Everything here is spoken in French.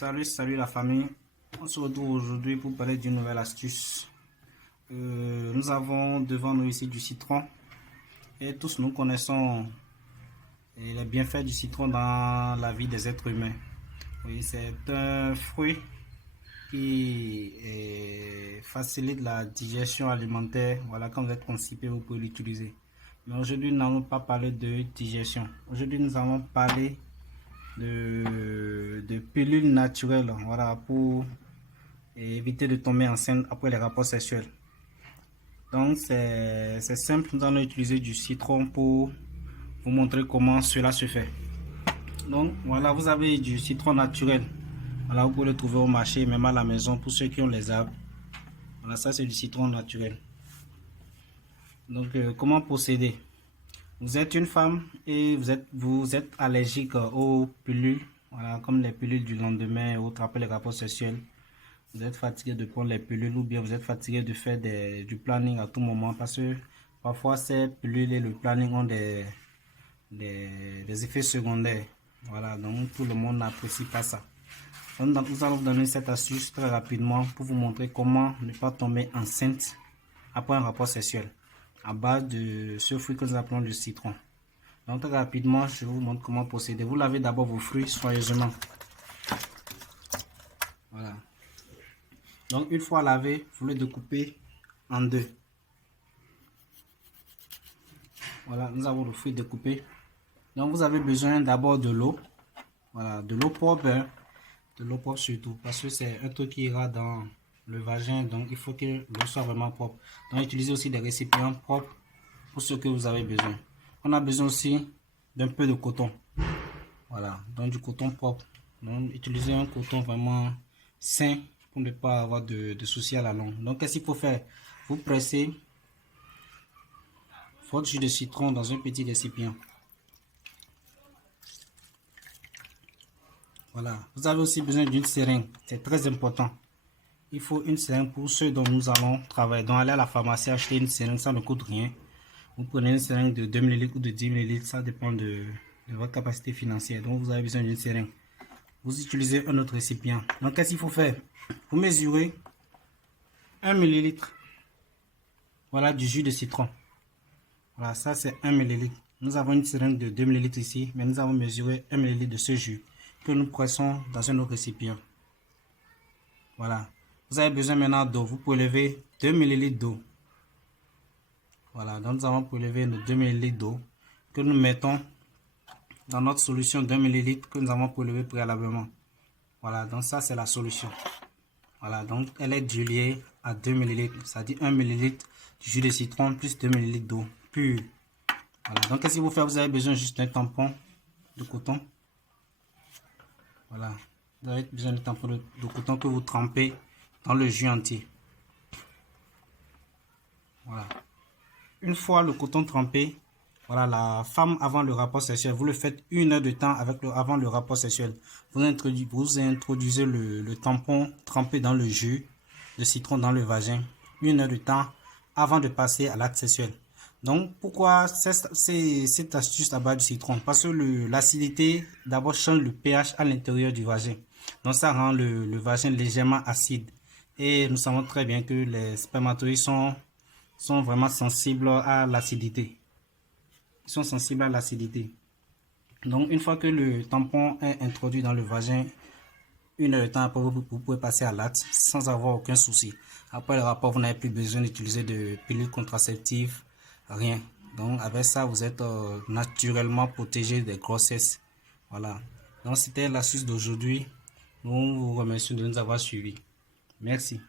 Salut la famille. On se retrouve aujourd'hui pour parler d'une nouvelle astuce. Nous avons devant nous ici du citron et tous nous connaissons les bienfaits du citron dans la vie des êtres humains. Oui, c'est un fruit qui facilite la digestion alimentaire. Voilà, quand vous êtes constipé, vous pouvez l'utiliser. Mais aujourd'hui, nous n'allons pas parler de digestion. Aujourd'hui, nous allons parler de pilules naturelles, voilà, pour éviter de tomber enceinte après les rapports sexuels. Donc c'est simple, nous allons utiliser du citron pour vous montrer comment cela se fait. Donc voilà, vous avez du citron naturel. Voilà, vous pouvez le trouver au marché, même à la maison pour ceux qui ont les arbres. Voilà, ça c'est du citron naturel. Donc comment procéder? Vous êtes une femme et vous êtes allergique aux pilules, voilà, comme les pilules du lendemain et autres après les rapports sexuels. Vous êtes fatigué de prendre les pilules ou bien vous êtes fatigué de faire du planning à tout moment parce que parfois ces pilules et le planning ont des effets secondaires. Voilà, donc tout le monde n'apprécie pas ça. Donc nous allons vous donner cette astuce très rapidement pour vous montrer comment ne pas tomber enceinte après un rapport sexuel à base de ce fruit que nous appelons le citron. Donc très rapidement, je vous montre comment procéder. Vous lavez d'abord vos fruits soigneusement. Voilà. Donc une fois lavé, vous le découpez en deux. Voilà, nous avons le fruit découpé. Donc vous avez besoin d'abord de l'eau. Voilà, de l'eau propre, hein. De l'eau propre surtout, parce que c'est un truc qui ira dans le vagin, donc il faut que l'eau soit vraiment propre. Donc utilisez aussi des récipients propres pour ce que vous avez besoin. On a besoin aussi d'un peu de coton. Voilà, donc du coton propre. Donc utilisez un coton vraiment sain pour ne pas avoir de soucis à la longue. Donc qu'est-ce qu'il faut faire? Vous pressez votre jus de citron dans un petit récipient. Voilà, vous avez aussi besoin d'une seringue, c'est très important. Il faut une seringue pour ceux dont nous allons travailler. Donc allez à la pharmacie acheter une seringue, ça ne coûte rien. Vous prenez une seringue de 2 ml ou de 10 ml, ça dépend de votre capacité financière. Donc vous avez besoin d'une seringue. Vous utilisez un autre récipient. Donc qu'est-ce qu'il faut faire? Vous mesurez 1 ml. Voilà du jus de citron. Voilà, ça c'est 1 ml. Nous avons une seringue de 2 ml ici, mais nous avons mesuré 1 ml de ce jus que nous pressons dans un autre récipient. Voilà. Vous avez besoin maintenant d'eau. Vous prélevez 2 ml d'eau. Voilà, donc nous allons prélever nos 2 ml d'eau que nous mettons dans notre solution d'1 ml que nous avons prélevé préalablement. Voilà, donc ça c'est la solution. Voilà, donc elle est diluée à 2 ml, c'est-à-dire 1 ml du jus de citron plus 2 ml d'eau pure. Voilà, donc qu'est-ce qu'il faut faire? Vous avez besoin juste d'un tampon de coton. Voilà, vous avez besoin d'un tampon de coton que vous trempez dans le jus entier. Voilà. Une fois le coton trempé, voilà, la femme avant le rapport sexuel, vous le faites 1 heure de temps avant le rapport sexuel. Vous introduisez le tampon trempé dans le jus de citron dans le vagin 1 heure de temps avant de passer à l'acte sexuel. Donc pourquoi cette astuce à base du citron? Parce que l'acidité d'abord change le pH à l'intérieur du vagin. Donc ça rend le vagin légèrement acide. Et nous savons très bien que les spermatozoïdes sont vraiment sensibles à l'acidité. Ils sont sensibles à l'acidité. Donc une fois que le tampon est introduit dans le vagin, 1 heure de temps après, vous pouvez passer à l'acte sans avoir aucun souci. Après le rapport, vous n'avez plus besoin d'utiliser de pilules contraceptives, rien. Donc avec ça, vous êtes naturellement protégé des grossesses. Voilà. Donc c'était l'astuce d'aujourd'hui. Nous vous remercions de nous avoir suivis. Merci.